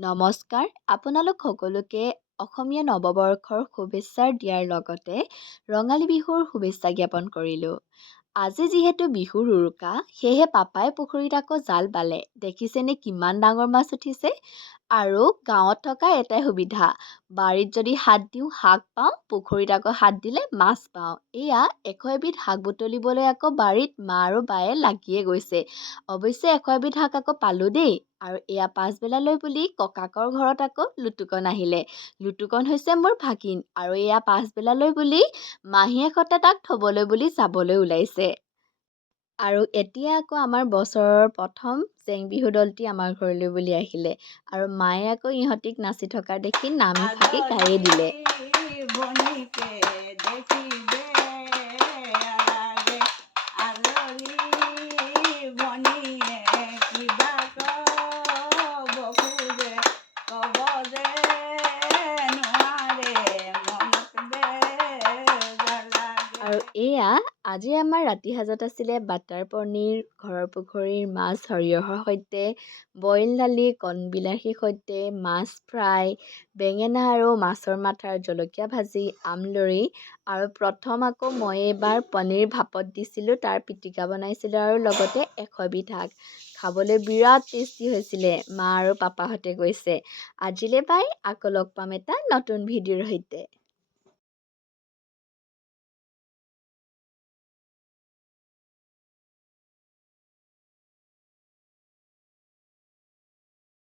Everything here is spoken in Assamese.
নমস্কাৰ, আপোনালোক সকলোকে অসমীয়া নৱবৰ্ষৰ শুভেচ্ছা দিয়াৰ লগতে ৰঙালী বিহুৰ শুভেচ্ছা জ্ঞাপন কৰিলোঁ। আজি যিহেতু বিহুৰ উৰুকা, সেয়েহে পাপাই পুখুৰীত আকৌ জাল বালে। দেখিছেনে কিমান ডাঙৰ মাছ উঠিছে? আৰু গাঁৱত থকা এটাই সুবিধা, বাৰীত যদি হাত দিওঁ শাক পাওঁ, পুখুৰীত আকৌ হাত দিলে মাছ পাওঁ। এয়া এশ এবিধ শাক বুটলিবলৈ আকৌ বাৰীত মা আৰু বায়ে লাগিয়ে গৈছে। অৱশ্যে এশ এবিধ শাক আকৌ পালোঁ দেই। আৰু এয়া পাছবেলালৈ বুলি ককাকৰ ঘৰত আকৌ লুটুকন আহিলে। লুটুকন হৈছে মোৰ ভাগিন আৰু এয়া পাছবেলালৈ বুলি মাহীয়েকহঁতে তাক থ'বলৈ বুলি যাবলৈ ওলাইছে। আৰু এতিয়া আকৌ আমাৰ বছৰৰ প্ৰথম জেং বিহু দলটি আমাৰ ঘৰলৈ বুলি আহিলে আৰু মায়ে আকৌ ইহঁতিক নাচি থকা দেখি নাম এফাঁকি গায়ে দিলে। বনিকে দেখিবে আলাগে আলহী বনিয়ে কিবা কব খোজে কব যে নোৱাৰে মনত বেজাৰ লাগে। আৰু এয়া আজি আমাৰ ৰাতি সাজত আছিলে বাটাৰ পনীৰ, ঘৰৰ পুখুৰীৰ মাছ সৰিয়হৰ সৈতে, বইল দালি, কণবিলাহীৰ সৈতে, মাছ ফ্ৰাই, বেঙেনা আৰু মাছৰ মাথাৰ জলকীয়া ভাজি, আমলৰি আৰু প্ৰথম আকৌ মই এইবাৰ পনীৰ ভাপত দিছিলোঁ, তাৰ পিটিকা বনাইছিলোঁ আৰু লগতে 100 বিধ শাক। খাবলৈ বিৰাট টেষ্টি হৈছিলে, মা আৰু পাপাহঁতে কৈছে। আজিলৈ বাই, আকৌ লগ পাম এটা নতুন ভিডিঅ'ৰ সৈতে।